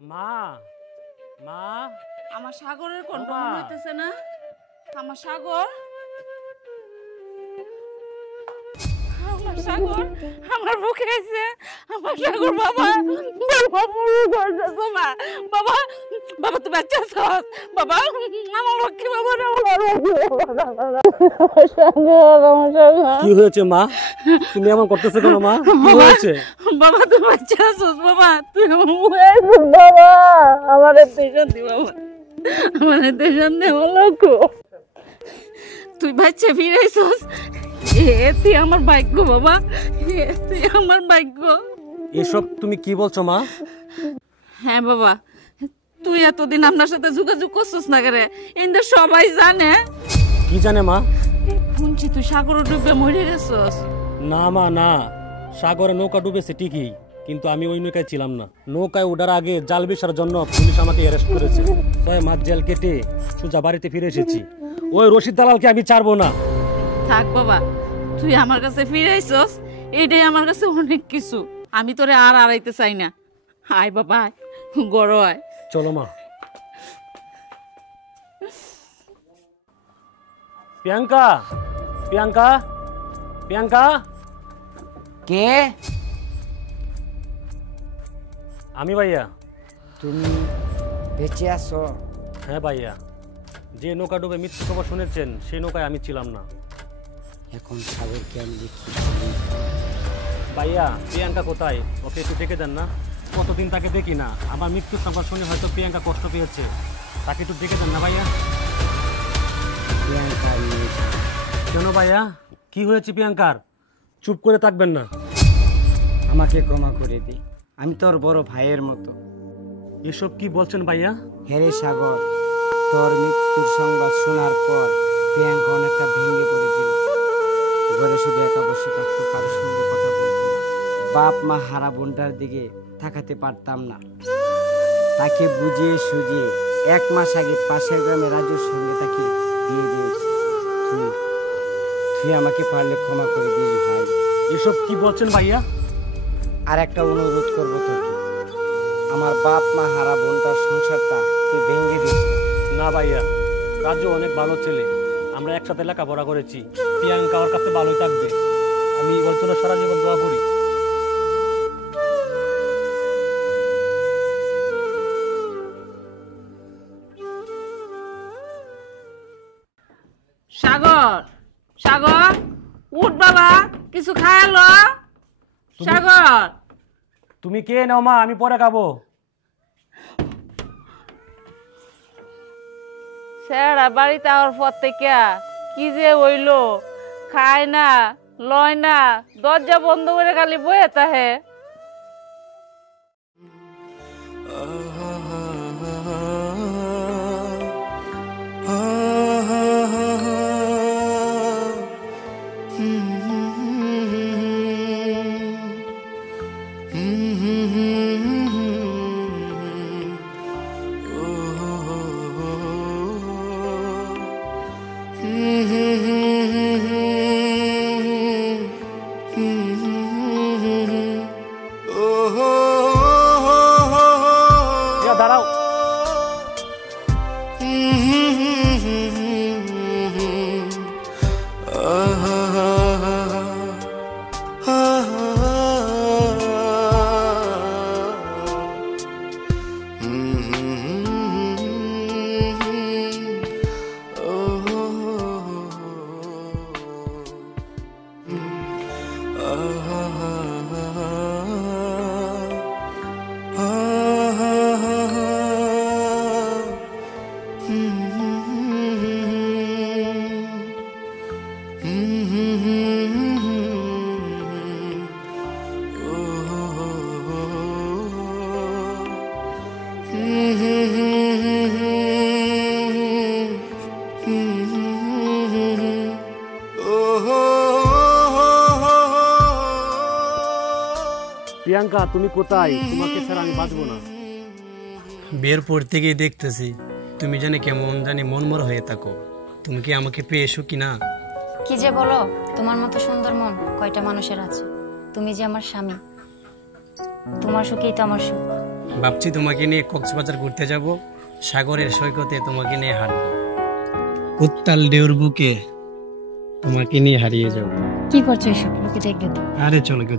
মা মা আমার সাগরের কণ্ঠ মনে হইতেছে না? আমার সাগর, আমার সাগর আমার বুকে আছে। আমার সাগর বাবা, বাবা বাবা বাবা তুমি বাচ্চা আছস বাবা, আমার লক্ষ্মী বাবা রে। কি হয়েছে মা? তুমি এমন করতেছো কেন মা? কি হয়েছে? বাবা তুমি বাচ্চা আছস বাবা, তুই বাবা আমার টেনশন দি বাবা, আমার টেনশন দে লক্ষ্য। তুই বাচ্চা ফিরাইছস, এতে আমার ভাগ্য বাবা, এতে আমার ভাগ্য। এসব তুমি কি বলছো মা? হ্যাঁ বাবা, তুই এতদিন আপনার সাথে যোগাযোগ করছিস না করে কিন্তু সবাই জানে। কি জানে মা? শুনছি তুই সাগরে ডুবে মরে গেছস। না মা না, সাগরে নৌকা ডুবেছে ঠিকই, কিন্তু আমি ওই নৌকায় ছিলাম না। নৌকায় ওঠার আগে জাল বিছার জন্য পুলিশ আমাকে অ্যারেস্ট করেছে। 6 মাস জেল কেটে সোজা বাড়িতে ফিরে এসেছি। ওই রশিদ দালালকে আমি ছাড়বো না। থাক বাবা, তুই আমার কাছে ফিরে আইছস, এটাই আমার কাছে অনেক কিছু। আমি তোরে আর আড়াইতে চাই না। আয় বাবা আয়, গড় আয়। চলো মা। প্রিয়াঙ্কা, প্রিয়াঙ্কা, প্রিয়াঙ্কা। কে? আমি ভাইয়া। তুমি বেঁচে আছো? হ্যাঁ ভাইয়া, যে নৌকা ডুবে মৃত্যু খবর শুনেছেন সেই নৌকায় আমি ছিলাম না। এখন সাগরকে আমি দেখি। ভাইয়া প্রিয়াঙ্কা কোথায়? ওকে একটু ডেকে দেন না, কতদিন তাকে দেখি না। আমার মৃত্যুর সংবাদ শুনে হয়তো প্রিয়াঙ্কা কষ্ট পেয়েছে, তাকে একটু ডেকে দেন না ভাইয়া। প্রিয়াঙ্কা নিয়ে এসো। কেন ভাইয়া, কি হয়েছে প্রিয়াঙ্কার? চুপ করে থাকবেন না। আমাকে ক্ষমা করে দি, আমি তোর বড় ভাইয়ের মতো। এসব কি বলছেন ভাইয়া? হেরে সাগর, তোর মৃত্যুর সংবাদ শোনার পর প্রিয়াঙ্কা অনেকটা ভেঙে পড়েছিল। ঘরে শুধু একা বসে থাকতো, কারোর সঙ্গে কথা বলতো না। বাপ মা হারা বোনটার দিকে তাকাতে পারতাম না। তাকে বুঝিয়ে সুঝিয়ে 1 মাস আগে পাশের গ্রামে রাজুর সঙ্গে তাকে দিয়ে দিয়েছি। তুই আমাকে পারলে ক্ষমা করে দিস ভাই। এসব কি বলছেন ভাইয়া? আর একটা অনুরোধ করবো তোকে, আমার বাপ মা হারা বোনটার সংসারটা তুই ভেঙে দিস না ভাইয়া, রাজু অনেক ভালো ছেলে, আমরা একসাথে লেখাপড়া করেছি। প্রিয়াঙ্কা ওর কাছে ভালোই থাকবে, আমি ওর জন্য সারা জীবন দোয়া করি। সাগর, সাগর উঠ বাবা, কিছু খায়ালো। সাগর, তুমি কে নাও মা, আমি পরে খাবো। স্যারা বাড়িতে আমার পর থেকে কি যে হইলো, খায় না লয় না, দরজা বন্ধ করে খালি বয়ে তাহে। দাঁড়াও। প্রিয়াঙ্কা তুমি কোথায়? তোমাকে ছাড়া আমি বাঁচবো না। বিয়ের পর থেকেই দেখতেছি তুমি জানি কেমন জানি মনমর হয়ে থাকো। তুমি কি আমাকে পেয়েছো কি না? কি যে বলো, তোমার মতো সুন্দর মন কয়টা মানুষের আছে? তুমি যে আমার স্বামী, তোমার সুখেই তো আমার সুখ। ভাবছি তোমাকে নিয়ে কক্সবাজার ঘুরতে যাব, সাগরের সৈকতে তোমাকে নিয়ে হাঁটবো, উত্তাল ঢেউর বুকে তোমাকে নিয়ে হারিয়ে যাব। কি করছো এসব? লোকে দেখবে তো। আরে চলো কেউ